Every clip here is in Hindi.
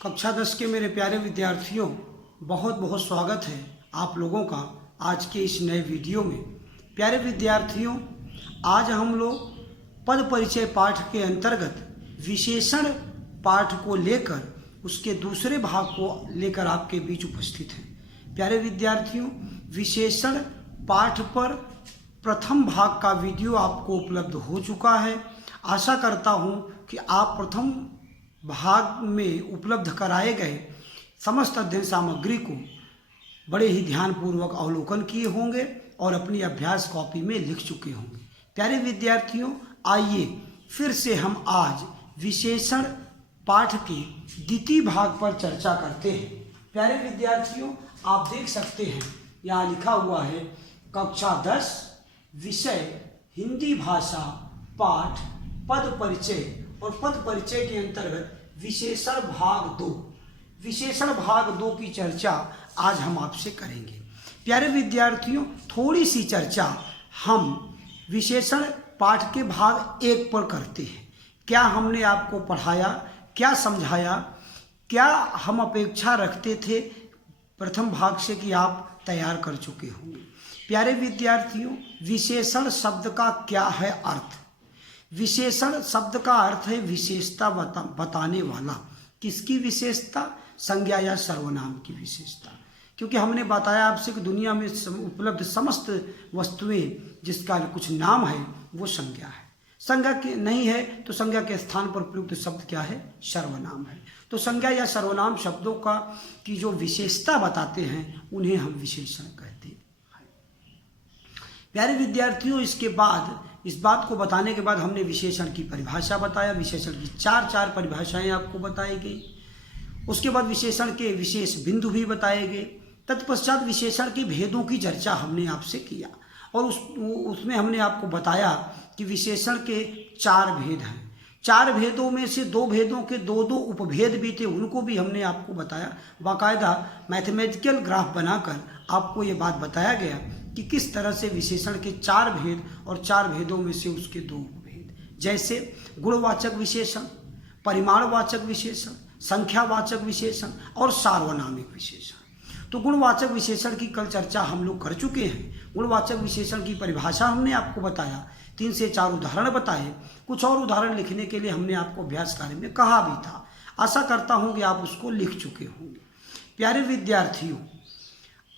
कक्षा 10 के मेरे प्यारे विद्यार्थियों, बहुत बहुत स्वागत है आप लोगों का आज के इस नए वीडियो में। प्यारे विद्यार्थियों, आज हम लोग पद परिचय पाठ के अंतर्गत विशेषण पाठ को लेकर उसके दूसरे भाग को लेकर आपके बीच उपस्थित हैं। प्यारे विद्यार्थियों, विशेषण पाठ पर प्रथम भाग का वीडियो आपको उपलब्ध हो चुका है। आशा करता हूँ कि आप प्रथम भाग में उपलब्ध कराए गए समस्त अध्ययन सामग्री को बड़े ही ध्यानपूर्वक अवलोकन किए होंगे और अपनी अभ्यास कॉपी में लिख चुके होंगे। प्यारे विद्यार्थियों, आइए फिर से हम आज विशेषण पाठ के द्वितीय भाग पर चर्चा करते हैं। प्यारे विद्यार्थियों, आप देख सकते हैं यहाँ लिखा हुआ है कक्षा 10 विषय हिंदी भाषा पाठ पद परिचय, और पद परिचय के अंतर्गत विशेषण भाग 2, विशेषण भाग 2 की चर्चा आज हम आपसे करेंगे। प्यारे विद्यार्थियों, थोड़ी सी चर्चा हम विशेषण पाठ के भाग 1 पर करते हैं। क्या हमने आपको पढ़ाया, क्या समझाया, क्या हम अपेक्षा रखते थे प्रथम भाग से कि आप तैयार कर चुके होंगे। प्यारे विद्यार्थियों, विशेषण शब्द का क्या है अर्थ? विशेषण शब्द का अर्थ है विशेषता बताने वाला। किसकी विशेषता? संज्ञा या सर्वनाम की विशेषता। क्योंकि हमने बताया आपसे कि दुनिया में उपलब्ध समस्त वस्तुएं जिसका कुछ नाम है वो संज्ञा है। संज्ञा के नहीं है तो संज्ञा के स्थान पर प्रयुक्त शब्द क्या है? सर्वनाम है। तो संज्ञा या सर्वनाम शब्दों का की जो विशेषता बताते हैं उन्हें हम विशेषण कहते हैं। प्यारे विद्यार्थियों, इसके बाद इस बात को बताने के बाद हमने विशेषण की परिभाषा बताया। विशेषण की चार परिभाषाएं आपको बताई गई। उसके बाद विशेषण के विशेष बिंदु भी बताए गए। तत्पश्चात विशेषण के भेदों की चर्चा हमने आपसे किया और उसमें हमने आपको बताया कि विशेषण के 4 भेद हैं। 4 भेदों में से 2 भेदों के 2 उपभेद भी थे, उनको भी हमने आपको बताया। बाकायदा मैथमेटिकल ग्राफ बनाकर आपको ये बात बताया गया कि किस तरह से विशेषण के 4 भेद और 4 भेदों में से उसके 2 उपभेद, जैसे गुणवाचक विशेषण, परिमाणवाचक विशेषण, संख्यावाचक विशेषण और सार्वनामिक विशेषण। तो गुणवाचक विशेषण की कल चर्चा हम लोग कर चुके हैं। गुणवाचक विशेषण की परिभाषा हमने आपको बताया, 3 से 4 उदाहरण बताए। कुछ और उदाहरण लिखने के लिए हमने आपको अभ्यास कार्य में कहा भी था। आशा करता हूँ कि आप उसको लिख चुके होंगे। प्यारे विद्यार्थियों,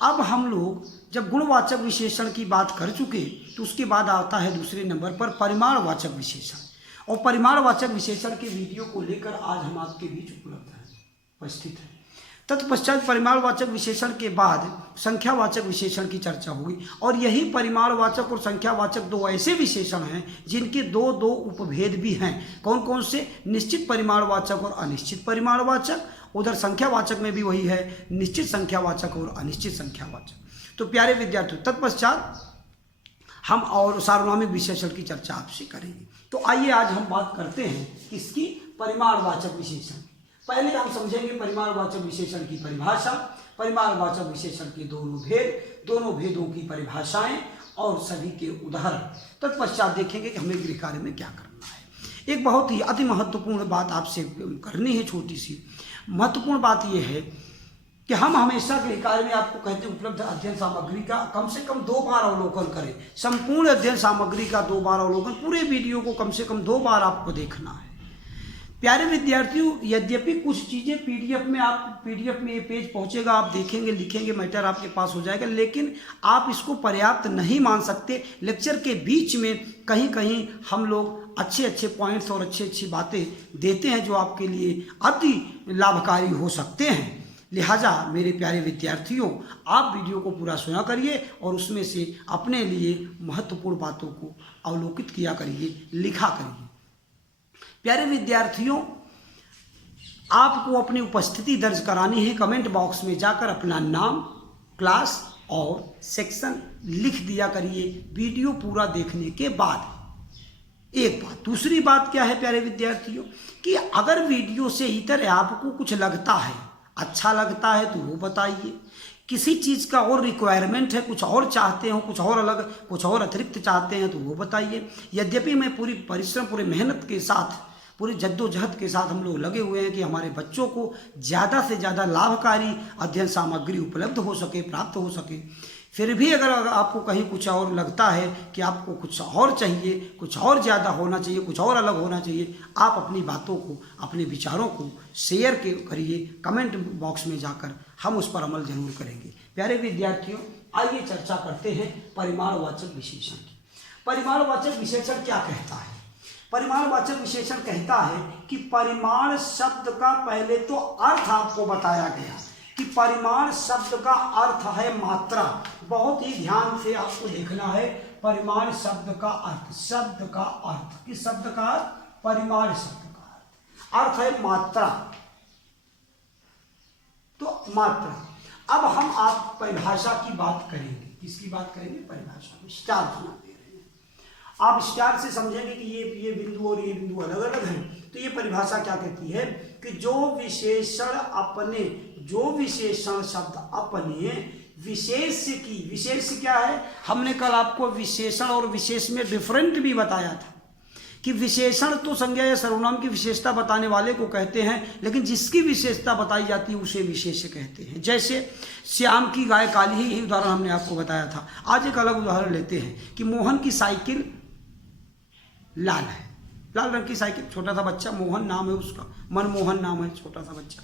अब हम लोग जब गुणवाचक विशेषण की बात कर चुके तो उसके बाद आता है दूसरे नंबर पर परिमाणवाचक विशेषण। और परिमाणवाचक विशेषण के वीडियो को लेकर आज हम आपके बीच उपस्थित हैं। तत्पश्चात परिमाणवाचक विशेषण के बाद संख्यावाचक विशेषण की चर्चा होगी। और यही परिमाणवाचक और संख्यावाचक 2 ऐसे विशेषण हैं जिनके 2 उपभेद भी हैं। कौन कौन से? निश्चित परिमाणवाचक और अनिश्चित परिमाणवाचक। उधर संख्यावाचक में भी वही है, निश्चित संख्यावाचक और अनिश्चित संख्यावाचक। तो प्यारे विद्यार्थियों, तत्पश्चात हम और सार्वनामिक विशेषण की चर्चा आपसे करेंगे। तो आइए आज हम बात करते हैं किसकी? परिमाणवाचक विशेषण। पहले हम समझेंगे परिमाणवाचक विशेषण की परिभाषा, परिमाणवाचक विशेषण के 2 भेद, दोनों भेदों की परिभाषाएं और सभी के उदाहरण। तत्पश्चात देखेंगे कि हमें गृह कार्य में क्या करना है। एक बहुत ही अति महत्वपूर्ण बात आपसे करनी है, छोटी सी महत्वपूर्ण बात यह है कि हम हमेशा गृह कार्य में आपको कहते हैं उपलब्ध अध्ययन सामग्री का कम से कम 2 बार अवलोकन करें। संपूर्ण अध्ययन सामग्री का 2 बार अवलोकन, पूरे वीडियो को कम से कम 2 बार आपको देखना है। प्यारे विद्यार्थियों, यद्यपि कुछ चीज़ें पीडीएफ में ये पेज पहुंचेगा, आप देखेंगे, लिखेंगे, मैटर आपके पास हो जाएगा, लेकिन आप इसको पर्याप्त नहीं मान सकते। लेक्चर के बीच में कहीं कहीं हम लोग अच्छे पॉइंट्स और अच्छी बातें देते हैं जो आपके लिए अति लाभकारी हो सकते हैं। लिहाजा मेरे प्यारे विद्यार्थियों, आप वीडियो को पूरा सुना करिए और उसमें से अपने लिए महत्वपूर्ण बातों को अवलोकित किया करिए, लिखा करिए। प्यारे विद्यार्थियों, आपको अपनी उपस्थिति दर्ज करानी है। कमेंट बॉक्स में जाकर अपना नाम, क्लास और सेक्शन लिख दिया करिए वीडियो पूरा देखने के बाद। एक बात, दूसरी बात क्या है प्यारे विद्यार्थियों कि अगर वीडियो से इतर आपको कुछ लगता है, अच्छा लगता है, तो वो बताइए। किसी चीज़ का और रिक्वायरमेंट है, कुछ और चाहते हो, कुछ और अलग, कुछ और अतिरिक्त चाहते हैं, तो वो बताइए। यद्यपि मैं पूरी परिश्रम, पूरी मेहनत के साथ पूरी जद्दोजहद के साथ हम लोग लगे हुए हैं कि हमारे बच्चों को ज़्यादा से ज़्यादा लाभकारी अध्ययन सामग्री उपलब्ध हो सके, प्राप्त हो सके। फिर भी अगर आपको कहीं कुछ और लगता है कि आपको कुछ और चाहिए, कुछ और ज़्यादा होना चाहिए, कुछ और अलग होना चाहिए, आप अपनी बातों को, अपने विचारों को शेयर करिए कमेंट बॉक्स में जाकर, हम उस पर अमल जरूर करेंगे। प्यारे विद्यार्थियों, आइए चर्चा करते हैं परिमाणवाचक विशेषण की। परिमाणवाचक विशेषण क्या कहता है? परिमाणवाचक विशेषण कहता है कि परिमाण शब्द का पहले तो अर्थ आपको बताया गया कि परिमाण शब्द का अर्थ है मात्रा। बहुत ही ध्यान से आपको देखना है परिमाण शब्द का अर्थ। शब्द का अर्थ, किस शब्द का अर्थ? परिमाण शब्द का अर्थ है मात्रा। तो मात्रा। अब हम आप परिभाषा की बात करेंगे। किसकी बात करेंगे? परिभाषा। स्टार बना दे रहे हैं आप, स्टार से समझेंगे कि ये बिंदु और ये बिंदु अलग अलग हैं। तो ये परिभाषा क्या कहती है कि जो विशेषण शब्द अपने विशेष की, विशेष क्या है? हमने कल आपको विशेषण और विशेष में डिफरेंट भी बताया था कि विशेषण तो संज्ञा या सर्वनाम की विशेषता बताने वाले को कहते हैं, लेकिन जिसकी विशेषता बताई जाती है उसे विशेष्य कहते हैं। जैसे श्याम की गाय काली, ही उदाहरण हमने आपको बताया था। आज एक अलग उदाहरण लेते हैं कि मोहन की साइकिल लाल है, लाल रंग की साइकिल। छोटा सा बच्चा, मोहन नाम है उसका, मनमोहन नाम है, छोटा सा बच्चा,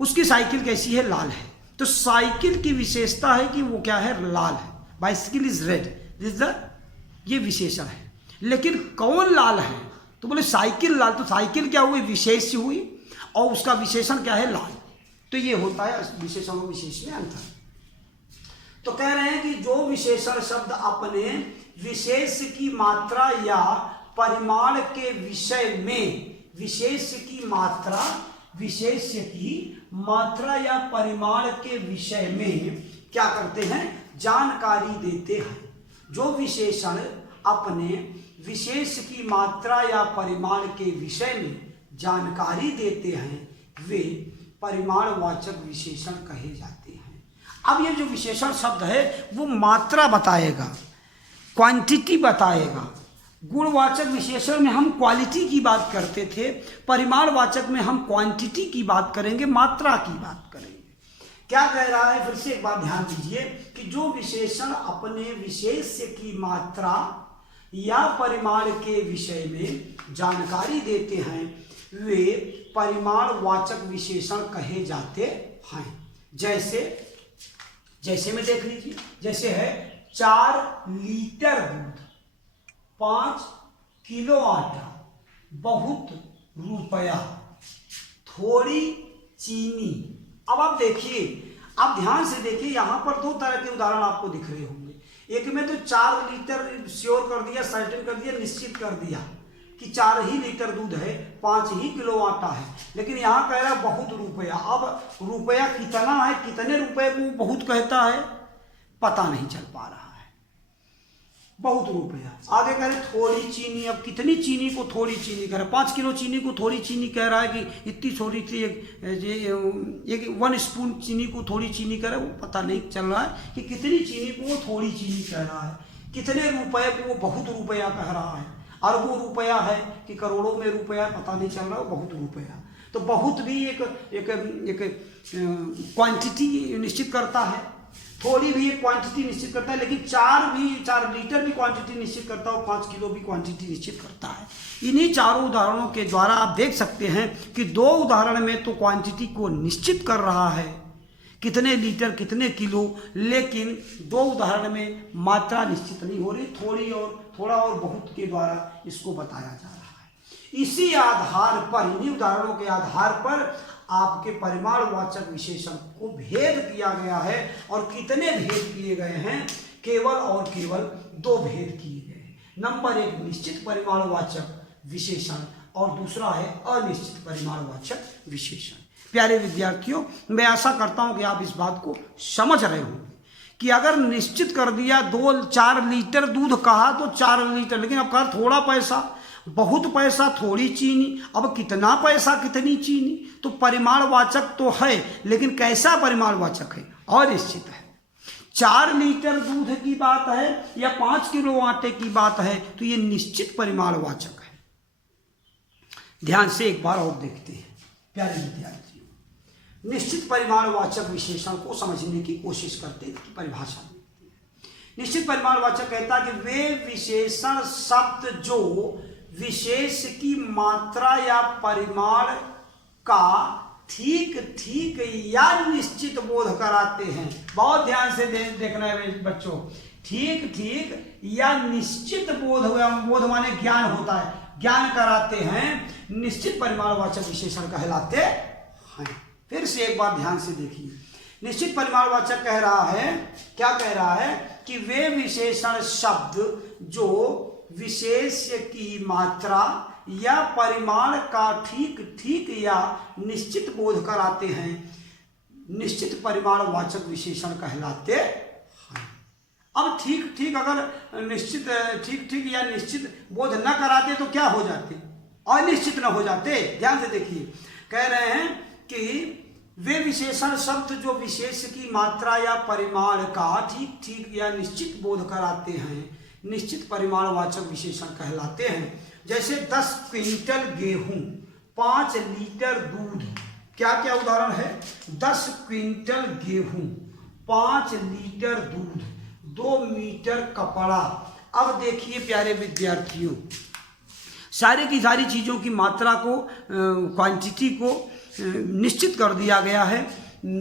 उसकी साइकिल कैसी है? लाल है। तो साइकिल की विशेषता है कि वो क्या है? लाल है। बाइसिकल इज रेड, ये विशेषण है। लेकिन कौन लाल है? तो बोले साइकिल लाल। तो साइकिल क्या हुई? विशेष हुई, और उसका विशेषण क्या है? लाल। तो ये होता है विशेषण और विशेष में अंतर। तो कह रहे हैं कि जो विशेषण शब्द अपने विशेष की मात्रा या परिमाण के विषय में, विशेष की मात्रा या परिमाण के विषय में क्या करते हैं? जानकारी देते हैं। जो विशेषण अपने विशेष की मात्रा या परिमाण के विषय में जानकारी देते हैं वे परिमाणवाचक विशेषण कहे जाते हैं। अब ये जो विशेषण शब्द है वो मात्रा बताएगा, क्वांटिटी बताएगा। गुणवाचक विशेषण में हम क्वालिटी की बात करते थे, परिमाणवाचक में हम क्वांटिटी की बात करेंगे, मात्रा की बात करेंगे। क्या कह रहा है? फिर से एक बात ध्यान दीजिए कि जो विशेषण अपने विशेष की मात्रा या परिमाण के विषय में जानकारी देते हैं वे परिमाणवाचक विशेषण कहे जाते हैं। जैसे में देख लीजिए, जैसे है 4 लीटर दूध, 5 किलो आटा, बहुत रुपया, थोड़ी चीनी। अब आप देखिए, आप ध्यान से देखिए, यहां पर 2 तरह के उदाहरण आपको दिख रहे होंगे। एक में तो 4 लीटर श्योर कर दिया, सर्टेन कर दिया, निश्चित कर दिया कि 4 ही लीटर दूध है, 5 ही किलो आटा है। लेकिन यहाँ कह रहा है बहुत रुपया। अब रुपया कितना है, कितने रुपए को बहुत कहता है, पता नहीं चल पा रहा है। बहुत रुपया। आगे कह रहे थोड़ी चीनी। अब कितनी चीनी को थोड़ी चीनी कह रहा है? 5 किलो चीनी को थोड़ी चीनी कह रहा है कि इतनी थोड़ी सी एक 1 स्पून चीनी को थोड़ी चीनी कह रहा है। वो पता नहीं चल रहा है कि कितनी चीनी को वो थोड़ी चीनी कह रहा है। कितने रुपए को वो बहुत रुपया कह रहा है। अरबों रुपया है कि करोड़ों में रुपया, पता नहीं चल रहा है, बहुत रुपया। तो बहुत भी एक क्वांटिटी निश्चित करता है, थोड़ी भी एक क्वांटिटी निश्चित करता है। लेकिन 4 लीटर भी क्वांटिटी निश्चित करता है और 5 किलो भी क्वांटिटी निश्चित करता है। इन्हीं चारों उदाहरणों के द्वारा आप देख सकते हैं कि 2 उदाहरण में तो क्वांटिटी को निश्चित कर रहा है, कितने लीटर कितने किलो, लेकिन 2 उदाहरण में मात्रा निश्चित नहीं हो रही, थोड़ा और बहुत के द्वारा इसको बताया जा रहा है। इसी आधार पर, इन्हीं उदाहरणों के आधार पर आपके परिमाणवाचक विशेषण को भेद किया गया है। और कितने भेद किए गए हैं? केवल और केवल 2 भेद किए गए हैं। नंबर 1 निश्चित परिमाणवाचक विशेषण और दूसरा है अनिश्चित परिमाणवाचक विशेषण। प्यारे विद्यार्थियों, मैं आशा करता हूं कि आप इस बात को समझ रहे होंगे कि अगर निश्चित कर दिया 4 लीटर दूध कहा तो 4 लीटर, लेकिन अब कहा थोड़ा पैसा, बहुत पैसा, थोड़ी चीनी। अब कितना पैसा कितनी चीनी? तो परिमाणवाचक तो है, लेकिन कैसा परिमाणवाचक है? अनिश्चित है। 4 लीटर दूध की बात है या 5 किलो आटे की बात है, तो ये निश्चित परिमाणवाचक है। ध्यान से एक बार और देखते हैं प्यारे विद्यार्थियों। निश्चित परिमाणवाचक विशेषण को समझने की कोशिश करते हैं, इसकी परिभाषा देखते हैं। निश्चित परिमाणवाचक कहता है कि वे विशेषण शब्द जो विशेष की मात्रा या परिमाण का ठीक ठीक या निश्चित बोध कराते हैं। बहुत ध्यान से देखना है बच्चों, ठीक ठीक या निश्चित बोध, बोध माने ज्ञान होता है, ज्ञान कराते हैं, निश्चित परिमाणवाचक विशेषण कहलाते हैं। फिर से एक बार ध्यान से देखिए, निश्चित परिमाणवाचक कह रहा है, क्या कह रहा है कि वे विशेषण शब्द जो विशेष की मात्रा या परिमाण का ठीक ठीक या निश्चित बोध कराते हैं, निश्चित परिमाणवाचक विशेषण कहलाते हैं। अब ठीक ठीक अगर निश्चित ठीक ठीक या निश्चित बोध न कराते तो क्या हो जाते, अनिश्चित न हो जाते। ध्यान से देखिए, कह रहे हैं कि वे विशेषण शब्द जो विशेष की मात्रा या परिमाण का ठीक ठीक या निश्चित बोध कराते हैं, निश्चित परिमाणवाचक विशेषण कहलाते हैं। जैसे 10 क्विंटल गेहूं, 5 लीटर दूध। क्या क्या उदाहरण है? 10 क्विंटल गेहूं, 5 लीटर दूध, 2 मीटर कपड़ा। अब देखिए प्यारे विद्यार्थियों, सारी की सारी चीज़ों की मात्रा को, क्वांटिटी को निश्चित कर दिया गया है,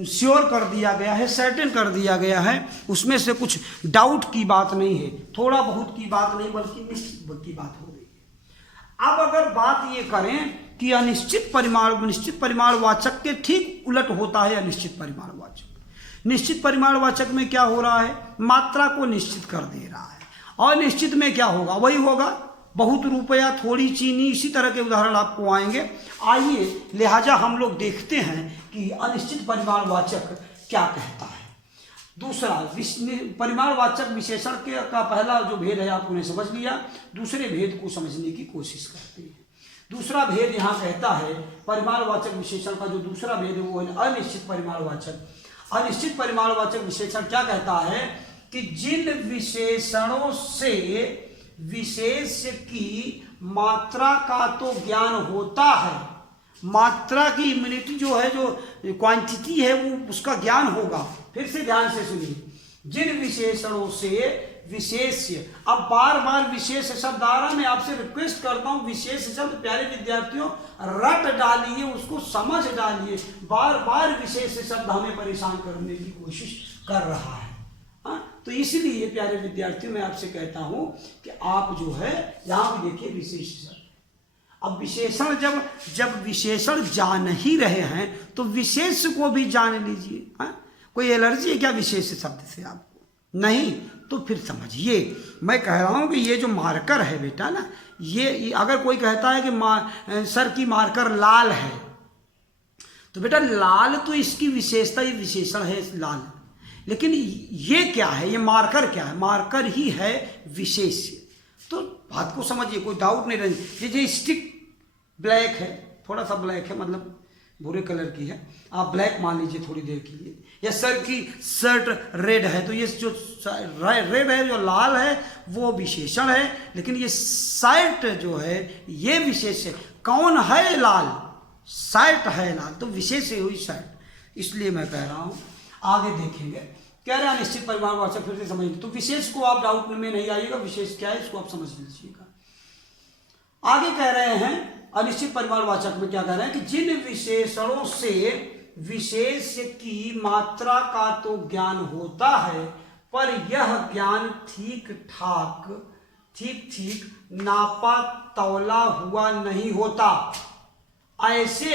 श्योर कर दिया गया है, सर्टेन कर दिया गया है। उसमें से कुछ डाउट की बात नहीं है, थोड़ा बहुत की बात नहीं, बल्कि निश्चित की बात हो रही है। अब अगर बात ये करें कि अनिश्चित परिमाण निश्चित परिमाणवाचक के ठीक उलट होता है अनिश्चित परिमाणवाचक। निश्चित परिमाणवाचक में क्या हो रहा है? मात्रा को निश्चित कर दे रहा है। अनिश्चित में क्या होगा? वही होगा, बहुत रुपया, थोड़ी चीनी, इसी तरह के उदाहरण आपको आएंगे। आइए लिहाजा हम लोग देखते हैं कि अनिश्चित परिमाणवाचक क्या कहता है। दूसरा परिमाणवाचक विशेषण के का पहला जो भेद है आपने समझ लिया, दूसरे भेद को समझने की कोशिश करते हैं। दूसरा भेद यहाँ कहता है, परिमाणवाचक विशेषण का जो दूसरा भेद है वो है अनिश्चित परिमाणवाचक। अनिश्चित परिमाणवाचक विशेषण क्या कहता है कि जिन विशेषणों से विशेष की मात्रा का तो ज्ञान होता है, मात्रा की इम्यूनिटी जो है, जो क्वांटिटी है, वो उसका ज्ञान होगा। फिर से ध्यान से सुनिए, जिन विशेषणों से विशेष, अब बार बार विशेष शब्द आ रहा है, मैं आपसे रिक्वेस्ट करता हूं विशेष शब्द प्यारे विद्यार्थियों रट डालिए, उसको समझ डालिए। बार बार विशेष शब्द हमें परेशान करने की कोशिश कर रहा है। तो इसलिए प्यारे विद्यार्थियों मैं आपसे कहता हूं कि आप जो है यहां भी देखिए विशेष शब्द। अब विशेषण जब विशेषण जान ही रहे हैं तो विशेष को भी जान लीजिए। कोई एलर्जी है क्या विशेष शब्द से आपको? नहीं, तो फिर समझिए, मैं कह रहा हूं कि ये जो मार्कर है बेटा ना, ये अगर कोई कहता है कि सर की मार्कर लाल है, तो बेटा लाल तो इसकी विशेषता, ये विशेषण है लाल, लेकिन ये क्या है? ये मार्कर क्या है? मार्कर ही है विशेष। तो बात को समझिए, कोई डाउट नहीं रही। ये स्टिक ब्लैक है, थोड़ा सा ब्लैक है, मतलब भूरे कलर की है, आप ब्लैक मान लीजिए थोड़ी देर के लिए। या सर की शर्ट रेड है, तो ये जो रेड है, जो लाल है, वो विशेषण है, लेकिन ये शर्ट जो है ये विशेष है। कौन है लाल? शर्ट है लाल, तो विशेष हुई शर्ट। इसलिए मैं कह रहा हूँ, आगे देखेंगे। कह रहे हैं निश्चित परिमाणवाचक, फिर से समझिए। तो विशेष को आप डाउट में नहीं आइएगा, विशेष क्या है इसको आप समझ लीजिएगा। आगे कह रहे हैं अनिश्चित परिमाणवाचक में क्या कह रहे हैं कि जिन विशेषणों से विशेष की मात्रा का तो ज्ञान होता है, पर यह ज्ञान ठीक ठीक नापा तौला हुआ नहीं होता। ऐसे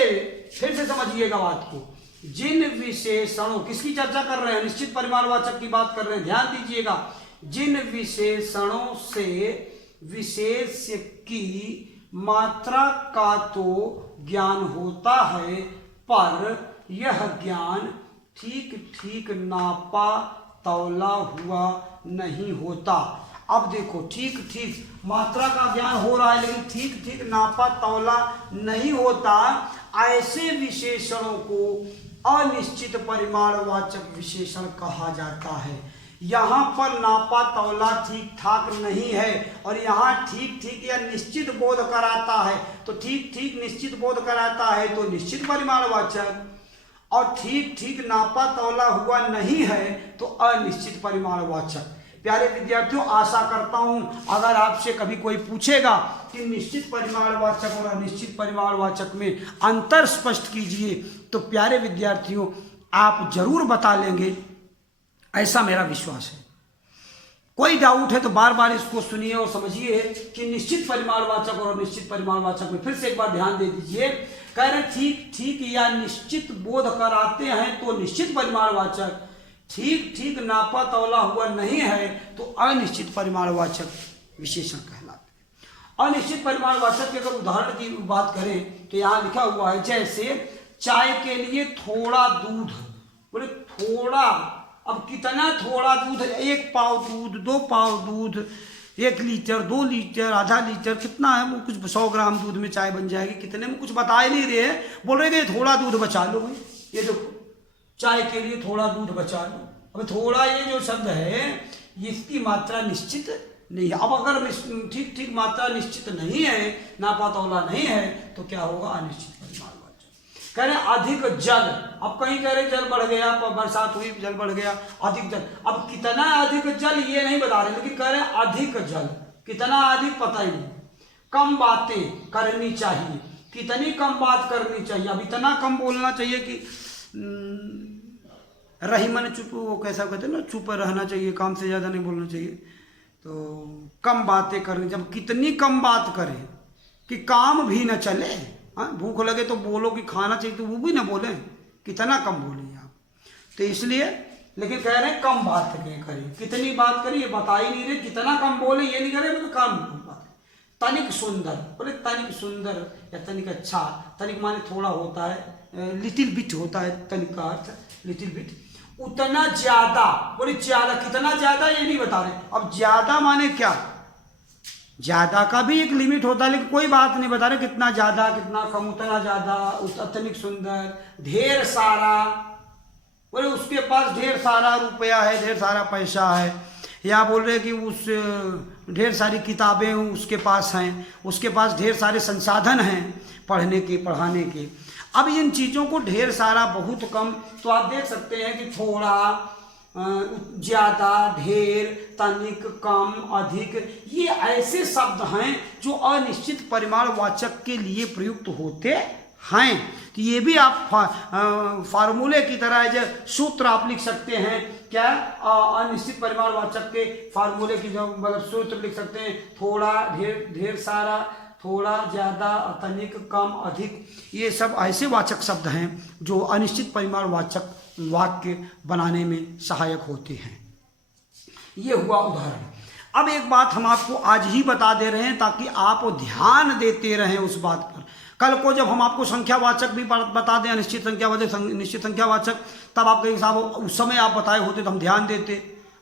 फिर से समझिएगा बात को, जिन विशेषणों, किसकी चर्चा कर रहे हैं? निश्चित परिमाणवाचक की बात कर रहे हैं, ध्यान दीजिएगा। जिन विशेषणों से विशेष की मात्रा का तो ज्ञान होता है, पर यह ज्ञान ठीक ठीक नापा तौला हुआ नहीं होता। अब देखो, ठीक ठीक मात्रा का ज्ञान हो रहा है, लेकिन ठीक ठीक नापा तौला नहीं होता। ऐसे विशेषणों को अनिश्चित परिमाणवाचक विशेषण कहा जाता है। यहाँ पर नापा तौला ठीक ठाक नहीं है, और यहाँ ठीक ठीक या निश्चित बोध कराता है, तो ठीक ठीक निश्चित बोध कराता है तो निश्चित परिमाणवाचक, और ठीक ठीक नापा तौला हुआ नहीं है तो अनिश्चित परिमाणवाचक। प्यारे विद्यार्थियों, आशा करता हूं अगर आपसे कभी कोई पूछेगा कि निश्चित परिमाणवाचक और अनिश्चित परिमाणवाचक में अंतर स्पष्ट कीजिए, तो प्यारे विद्यार्थियों आप जरूर बता लेंगे, ऐसा मेरा विश्वास है। कोई डाउट है तो बार बार इसको सुनिए और समझिए कि निश्चित परिमाणवाचक और अनिश्चित परिमाणवाचक में फिर से एक बार ध्यान दे दीजिए। कह रहे ठीक ठीक या निश्चित बोध कराते हैं तो निश्चित परिमाणवाचक, ठीक ठीक नापा तौला हुआ नहीं है तो अनिश्चित परिमाणवाचक विशेषण कहलाते हैं। अनिश्चित परिमाणवाचक के अगर उदाहरण की बात करें तो यहाँ लिखा हुआ है, जैसे चाय के लिए थोड़ा दूध, बोले थोड़ा, अब कितना थोड़ा दूध, 1 पाव दूध, 2 पाव दूध, 1 लीटर, 2 लीटर, आधा लीटर, कितना है वो, कुछ 100 ग्राम दूध में चाय बन जाएगी, कितने में कुछ बता ही नहीं रहे, बोल रहे कि थोड़ा दूध बचा लो भाई, ये देखो चाय के लिए थोड़ा दूध बचा लो। अब थोड़ा ये जो शब्द है इसकी मात्रा निश्चित नहीं है। अब अगर ठीक ठीक मात्रा निश्चित नहीं है, नापा तौला नहीं है, तो क्या होगा, अनिश्चित परिमाणवाचक। कह रहे अधिक जल, अब कहीं कह रहे जल बढ़ गया, बरसात हुई जल बढ़ गया, अधिक जल, अब कितना अधिक जल ये नहीं बता रहे, लेकिन कह रहे अधिक जल, कितना अधिक पता ही नहीं। कम बातें करनी चाहिए, कितनी कम बात करनी चाहिए, अब इतना कम बोलना चाहिए कि रही मन चुप, वो कैसा कहते हैं ना, चुप रहना चाहिए, काम से ज़्यादा नहीं बोलना चाहिए, तो कम बातें करनी, जब कितनी कम बात करें कि काम भी न चले। हाँ, भूख लगे तो बोलो कि खाना चाहिए तो वो भी ना बोले, कितना कम बोलिए आप, तो इसलिए, लेकिन कह रहे हैं कम बात करें, कितनी बात करें ये बता ही नहीं रहे, कितना कम बोले ये नहीं करें, मतलब कम बात। तनिक सुंदर, बोले तनिक सुंदर या तनिक अच्छा, तनिक माने थोड़ा होता है, लिटिल बिट होता है तनिक का अर्थ, लिटिल बिट। उतना ज्यादा, बोले ज्यादा, कितना ज्यादा ये नहीं बता रहे। अब ज्यादा माने क्या, ज्यादा का भी एक लिमिट होता है, लेकिन कोई बात नहीं बता रहे कितना ज्यादा कितना कम, उतना ज्यादा, अत्यधिक सुंदर, ढेर सारा, बोले उसके पास ढेर सारा रुपया है, ढेर सारा पैसा है, या बोल रहे कि उस ढेर सारी किताबें उसके पास हैं, उसके पास ढेर सारे संसाधन हैं पढ़ने के, पढ़ाने के। अब इन चीज़ों को ढेर सारा, बहुत कम, तो आप देख सकते हैं कि थोड़ा, ज़्यादा, ढेर, तनिक, कम, अधिक, ये ऐसे शब्द हैं जो अनिश्चित परिमाणवाचक के लिए प्रयुक्त होते हैं। तो ये भी आप फार्मूले की तरह जो सूत्र आप लिख सकते हैं, क्या अनिश्चित परिमाणवाचक के फार्मूले की जो मतलब सूत्र लिख सकते हैं, थोड़ा, ढेर, ढेर सारा, थोड़ा, ज़्यादा, तनिक, कम, अधिक, ये सब ऐसे वाचक शब्द हैं जो अनिश्चित परिमाणवाचक वाक्य बनाने में सहायक होते हैं। ये हुआ उदाहरण। अब एक बात हम आपको आज ही बता दे रहे हैं ताकि आप ध्यान देते रहें उस बात पर। कल को जब हम आपको संख्यावाचक भी बता दें, अनिश्चित संख्यावाचक, निश्चित संख्यावाचक, तब आप कहेंगे साहब उस समय आप बताए होते तो हम ध्यान देते,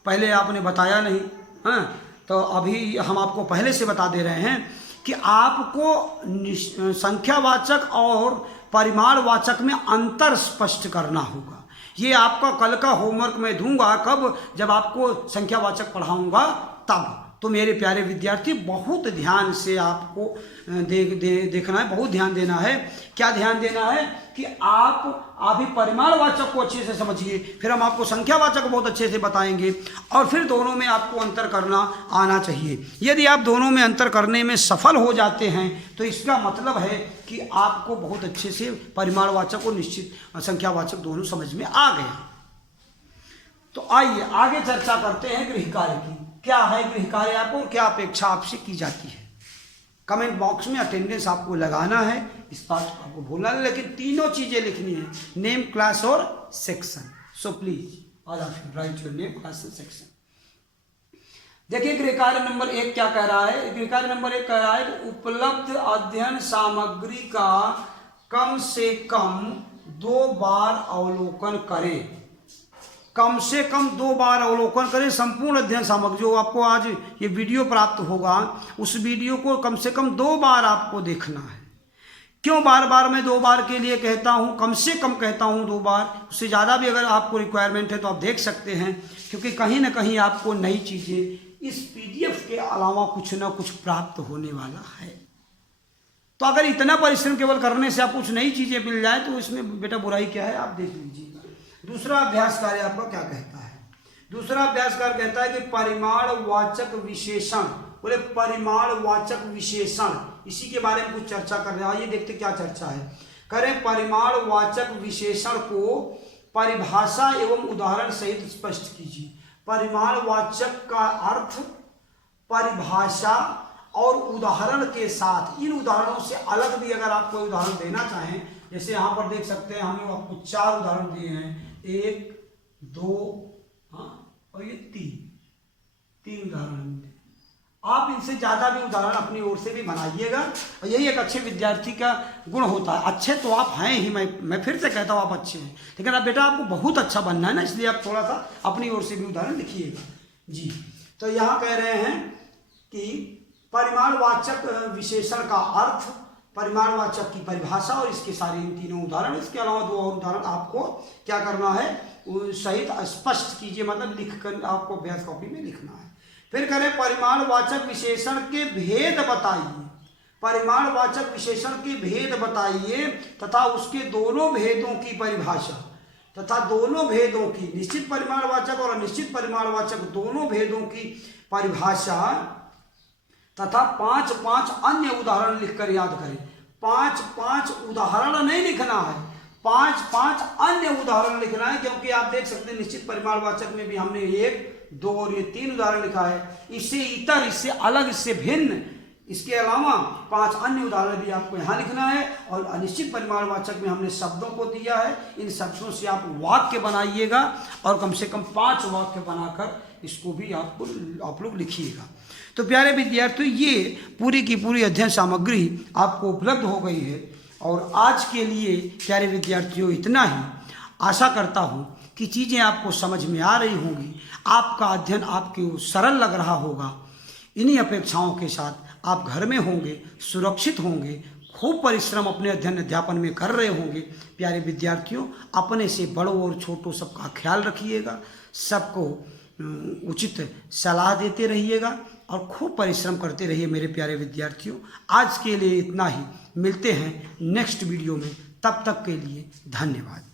पहले आपने बताया नहीं। हाँ, तो अभी हम आपको पहले से बता दे रहे हैं कि आपको संख्यावाचक और परिमाणवाचक में अंतर स्पष्ट करना होगा। ये आपका कल का होमवर्क मैं दूंगा, कब, जब आपको संख्यावाचक पढ़ाऊंगा तब। तो मेरे प्यारे विद्यार्थी बहुत ध्यान से आपको देखना है, बहुत ध्यान देना है। क्या ध्यान देना है कि आप अभी परिमाणवाचक को अच्छे से समझिए, फिर हम आपको संख्यावाचक बहुत अच्छे से बताएंगे, और फिर दोनों में आपको अंतर करना आना चाहिए। यदि आप दोनों में अंतर करने में सफल हो जाते हैं तो इसका मतलब है कि आपको बहुत अच्छे से परिमाणवाचक और निश्चित संख्यावाचक दोनों समझ में आ गया। तो आइए आगे चर्चा करते हैं गृह कार्य की। क्या है गृह कार्य आपको और क्या अपेक्षा आपसे की जाती है। कमेंट बॉक्स में अटेंडेंस आपको लगाना है, इस बात को आपको भूलना नहीं, लेकिन तीनों चीजें लिखनी है, नेम, क्लास और section. So please all of you right your name, class and section. देखिए गृह कार्य नंबर 1 क्या कह रहा है। गृह कार्य नंबर 1 कह रहा है उपलब्ध अध्ययन सामग्री का कम से कम 2 बार अवलोकन करें। कम से कम 2 बार अवलोकन करें संपूर्ण अध्ययन सामग्री। जो आपको आज ये वीडियो प्राप्त होगा उस वीडियो को कम से कम 2 बार आपको देखना है। क्यों बार बार मैं 2 बार के लिए कहता हूँ, कम से कम कहता हूँ 2 बार, उससे ज़्यादा भी अगर आपको रिक्वायरमेंट है तो आप देख सकते हैं, क्योंकि कहीं ना कहीं आपको नई चीज़ें इस PDF के अलावा कुछ ना कुछ प्राप्त होने वाला है। तो अगर इतना परिश्रम केवल करने से आप कुछ नई चीज़ें मिल जाए तो इसमें बेटा बुराई क्या है, आप देख लीजिएगा। दूसरा अभ्यास कार्य आपका क्या कहता है? दूसरा अभ्यास कार्य कहता है कि परिमाणवाचक विशेषण, बोले परिमाणवाचक विशेषण, इसी के बारे में कुछ चर्चा कर रहे हैं। आइए देखते क्या चर्चा है। करें परिमाणवाचक विशेषण को परिभाषा एवं उदाहरण सहित स्पष्ट कीजिए। परिमाणवाचक का अर्थ परिभाषा और उदाहरण के साथ, इन उदाहरणों से अलग भी अगर आप कोई उदाहरण देना चाहें, जैसे यहाँ पर देख सकते हैं हमने आपको 4 उदाहरण दिए हैं, 1 2 और ये 3 उदाहरण। आप इनसे ज़्यादा भी उदाहरण अपनी ओर से भी बनाइएगा, और यही एक अच्छे विद्यार्थी का गुण होता है। अच्छे तो आप हैं ही, मैं फिर से कहता हूँ आप अच्छे हैं, लेकिन अब बेटा आपको बहुत अच्छा बनना है ना, इसलिए आप थोड़ा सा अपनी ओर से भी उदाहरण लिखिएगा जी। तो यहाँ कह रहे हैं कि परिमाणवाचक विशेषण का अर्थ, परिमाणवाचक की परिभाषा और इसके सारे इन 3 उदाहरण, इसके अलावा 2 और उदाहरण आपको क्या करना है, सहित स्पष्ट कीजिए, मतलब लिखकर आपको अभ्यास कॉपी में लिखना है। फिर करें परिमाणवाचक विशेषण के भेद बताइए। परिमाणवाचक विशेषण के भेद बताइए तथा उसके दोनों भेदों की परिभाषा, तथा दोनों भेदों की, निश्चित परिमाणवाचक और अनिश्चित परिमाणवाचक दोनों भेदों की परिभाषा, तथा 5 अन्य उदाहरण लिखकर याद करें। 5 उदाहरण नहीं लिखना है, 5 अन्य उदाहरण लिखना है, क्योंकि आप देख सकते हैं निश्चित परिमाणवाचक में भी हमने 1 2 और ये 3 उदाहरण लिखा है। इससे इतर, इससे अलग, इससे भिन्न, इसके अलावा 5 अन्य उदाहरण भी आपको यहाँ लिखना है। और अनिश्चित परिमाणवाचक में हमने शब्दों को दिया है, इन शब्दों से आप वाक्य बनाइएगा और कम से कम 5 वाक्य बनाकर इसको भी आप लोग लिखिएगा। तो प्यारे विद्यार्थियों, ये पूरी की पूरी अध्ययन सामग्री आपको उपलब्ध हो गई है। और आज के लिए प्यारे विद्यार्थियों इतना ही। आशा करता हूँ कि चीज़ें आपको समझ में आ रही होंगी, आपका अध्ययन आपको सरल लग रहा होगा। इन्हीं अपेक्षाओं के साथ आप घर में होंगे, सुरक्षित होंगे, खूब परिश्रम अपने अध्ययन अध्यापन में कर रहे होंगे। प्यारे विद्यार्थियों, अपने से बड़ों और छोटों सबका ख्याल रखिएगा, सबको उचित सलाह देते रहिएगा और खूब परिश्रम करते रहिए मेरे प्यारे विद्यार्थियों। आज के लिए इतना ही, मिलते हैं नेक्स्ट वीडियो में, तब तक के लिए धन्यवाद।